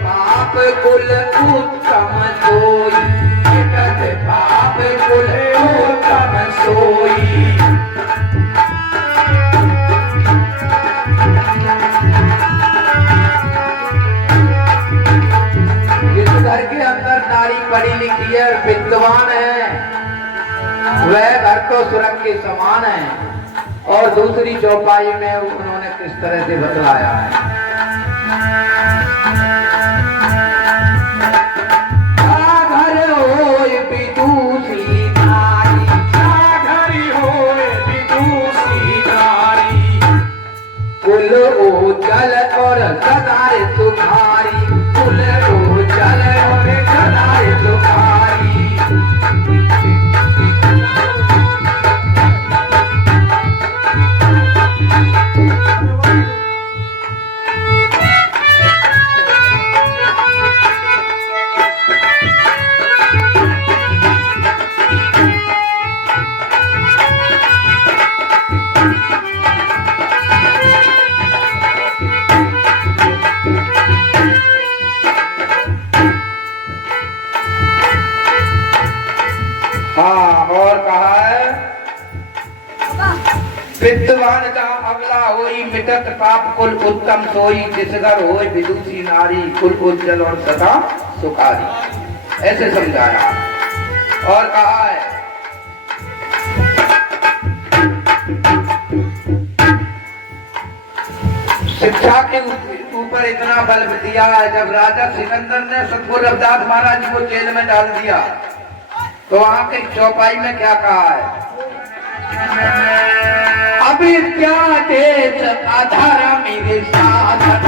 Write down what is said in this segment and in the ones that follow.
पाप कुल उत्तम सोई, मिटत पाप कुल उत्तम सोई। जिस घर के अंदर नारी पढ़ी लिखी है, विद्वान है, वह घर तो स्वर्ग के समान है। और दूसरी चौपाई में उन्होंने किस तरह से बतलाया है, घर होए विदुषी नारी, घर होए विदुषी नारी, कुल उज्जल और सदाए सुखारी, कुल उज्जल और सदाए सुखारी। विद्वानता अगला होई, मिटत पाप कुल उत्तम सोई, जिस घर होई विदुषी नारी, कुल उज्जवल और सदा सुखारी। ऐसे समझाया। और कहा है शिक्षा के ऊपर इतना बल दिया है। जब राजा सिकंदर ने सतगुरु रविदास महाराज जी को जेल में डाल दिया, तो वहां के चौपाई में क्या कहा है, अविद्या देश अधर्म साधन,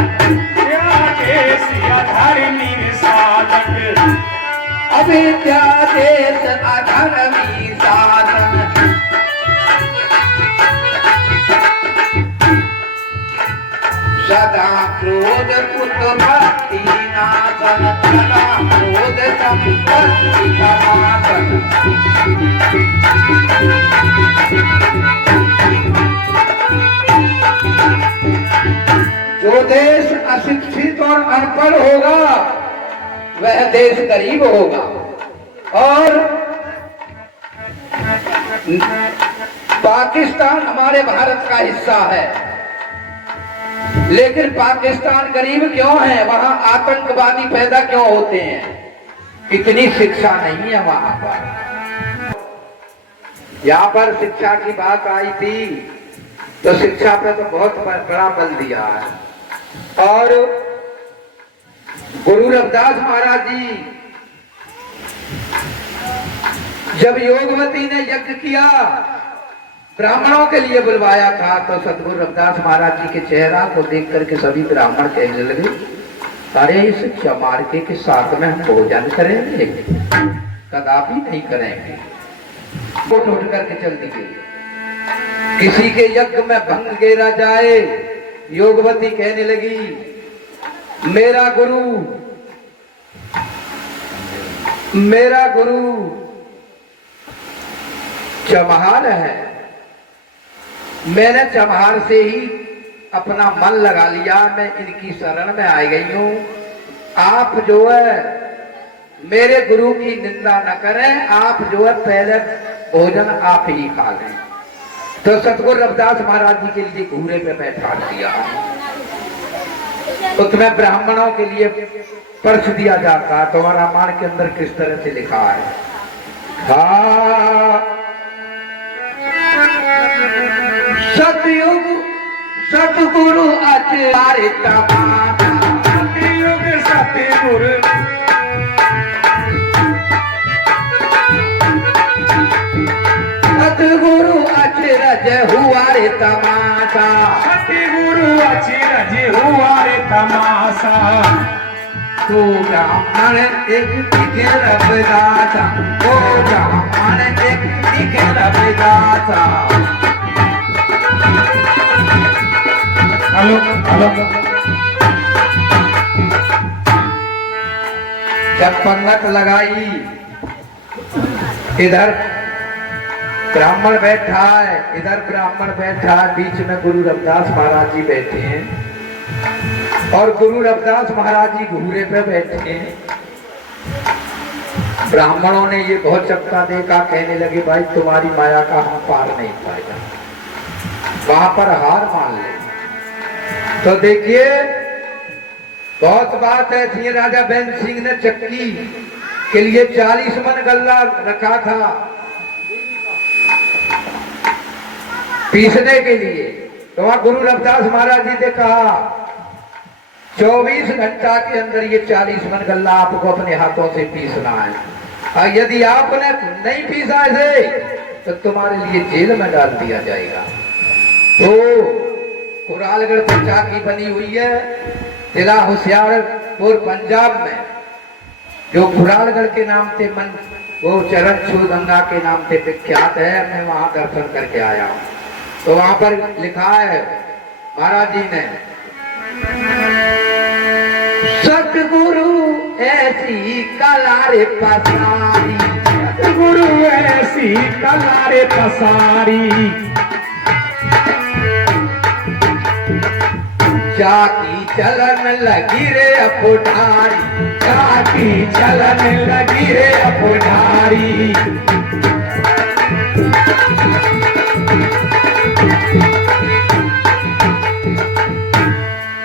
अविद्या देश अधर्म साधन, सदा क्रोध उत्पत्ति नाशन, सदा क्रोध संपत्ति समापन। जो देश अशिक्षित और अनपढ़ होगा, वह देश गरीब होगा। और पाकिस्तान हमारे भारत का हिस्सा है, लेकिन पाकिस्तान गरीब क्यों है? वहां आतंकवादी पैदा क्यों होते हैं? इतनी शिक्षा नहीं है वहां पर। यहाँ पर शिक्षा की बात आई थी, तो शिक्षा पे तो बहुत बड़ा बल दिया है। और गुरु रविदास महाराज जी जब योगवती ने यज्ञ किया, ब्राह्मणों के लिए बुलवाया था, तो सतगुरु रविदास महाराज जी के चेहरा को देख करके सभी ब्राह्मण कहने लगे, अरे इस चमारके के साथ में हम भोजन करेंगे? कदापि नहीं करेंगे। उठ उठ करके चल दिए। किसी के यज्ञ में भंग गेरा जाए, योगवती कहने लगी, मेरा गुरु चमहार है, मैंने चमहार से ही अपना मन लगा लिया, मैं इनकी शरण में आ गई हूं। आप जो है मेरे गुरु की निंदा न करें, आप जो है पहले भोजन आप ही खा लें। तो सतगुरु रविदास महाराज जी के लिए घूरे पे बैठा दिया। तो तुम्हें ब्राह्मणों के लिए पर्च दिया जाता, तो रामायण के अंदर किस तरह से लिखा है, सतयुग सतगुरु आचार्य तमाम, सतयुग सतगुरु सतगुरु अचरज हुआ रे तमाशा, सतगुरु अचरज हुआ रे तमाशा। तो ब्राह्मण एक दिखे रविदासा, तो ब्राह्मण एक दिखे रविदासा। Hello hello. जब पंगत लगाई, इधर ब्राह्मण बैठा है, इधर ब्राह्मण बैठा है, बीच में गुरु रविदास महाराज जी बैठे हैं। और गुरु रविदास महाराज जी घूरे पे बैठे हैं। ब्राह्मणों ने ये बहुत चक्का देखा, कहने लगे भाई तुम्हारी माया का हम पार नहीं पाएगा, वहां पर हार मान ले। तो देखिए बहुत बात ऐसी है, राजा बैन सिंह ने चक्की के लिए 40 मन गल्ला रखा था पीसने के लिए। तो वहां गुरु रविदास महाराज जी ने कहा 24 घंटा के अंदर ये 40 मन गल्ला आपको अपने हाथों से पीसना है, और यदि आपने नहीं पीसा इसे तो तुम्हारे लिए जेल में डाल दिया जाएगा। तो कुरालगढ़ पर चाकी बनी हुई है, जिला होशियारपुर पंजाब में, जो कुरालगढ़ के नाम से वो चरण छू गंगा के नाम से विख्यात है। मैं वहां दर्शन करके आया हूं। तो वहां पर लिखा है महाराज जी ने, सतगुरु ऐसी कलारे पसारी, सतगुरु ऐसी कलारे पसारी, चाकी चलन लगी रे अपुठारी, चाकी चलन लगी रे अपुठारी।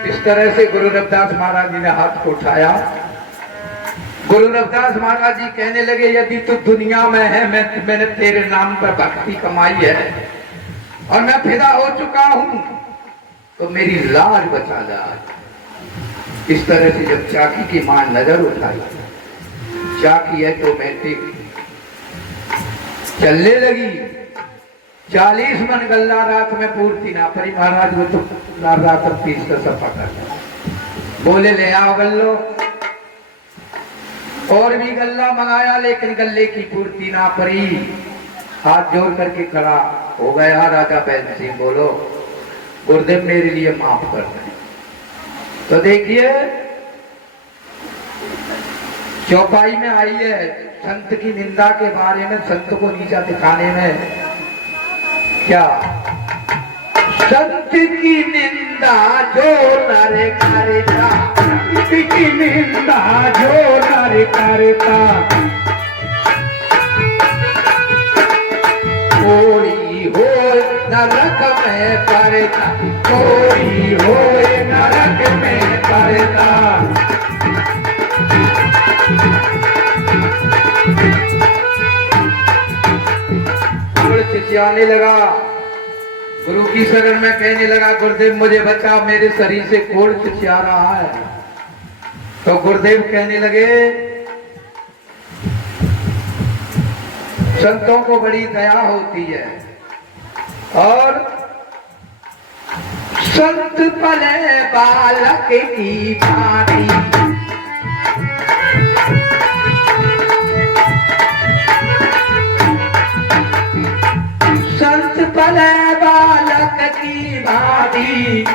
इस तरह से गुरु रविदास महाराज जी ने हाथ को उठाया। गुरु रविदास महाराज जी कहने लगे यदि तू दुनिया में है, मैंने तेरे नाम पर भक्ति कमाई है और मैं फिदा हो चुका हूं, तो मेरी लाज बचा जा। इस तरह से जब चाकी की मां नजर उठाई, चाकी है तो मैट्रिक चलने लगी। 40 मन गल्ला रात में पूर्ति ना पड़ी। महाराज वो तो रात 30 का सफा करता, बोले ले आओ गल्लो। और भी गल्ला मंगाया लेकिन गल्ले की पूर्ति ना पड़ी। हाथ जोड़ करके खड़ा हो गया राजा बैन सिंह, बोलो गुरुदेव मेरे लिए माफ कर दें। तो देखिए चौपाई में आई है संत की निंदा के बारे में, संत को नीचा दिखाने में। क्या संत की निंदा जो नर करता, संत की निंदा जो नर करता, कोई हो नरक में पड़ता, कोई हो नरक में पड़ता। चिचियाने लगा, गुरु की शरण में कहने लगा गुरुदेव मुझे बचा, मेरे शरीर से कोड़ चिचिया रहा है। तो गुरुदेव कहने लगे संतों को बड़ी दया होती है और संत पले बालक की भांति, संत पले बालक की भांति,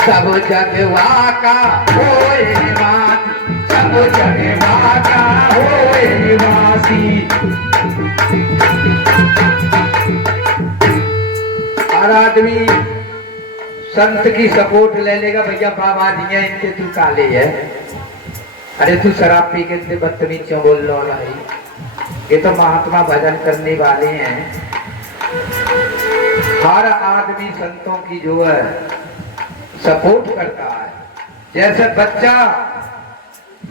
सब जगवा का होए वासी, सब जगवा का होए वासी। हर आदमी संत की सपोर्ट ले लेगा, भैया बाबा जी है इनके तू काले है, अरे तू शराब पी के इतने बदतमीज क्यों बोल रहा भाई, ये तो महात्मा भजन करने वाले हैं। हर आदमी संतों की जो है सपोर्ट करता है। जैसे बच्चा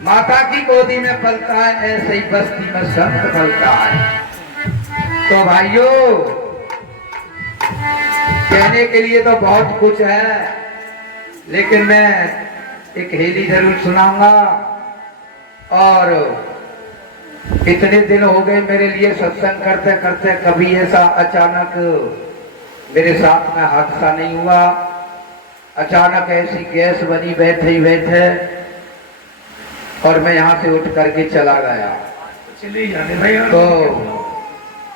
माता की गोदी में पलता है, ऐसे ही बस्ती में संत पलता है। तो भाइयों कहने के लिए तो बहुत कुछ है, लेकिन मैं एक हेली जरूर सुनाऊंगा। और इतने दिन हो गए मेरे लिए सत्संग करते करते, कभी ऐसा अचानक मेरे साथ में हादसा नहीं हुआ। अचानक ऐसी गैस बनी बैठे ही बैठे, और मैं यहाँ से उठ करके चला गया। चले जाने भाई। तो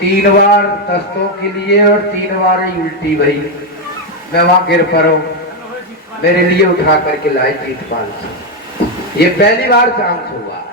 3 बार दस्तों के लिए और 3 बार ही उल्टी भई। मैं वहां गिर पड़ा, मेरे लिए उठा करके लाए जीतपाल से। ये पहली बार चांस हुआ।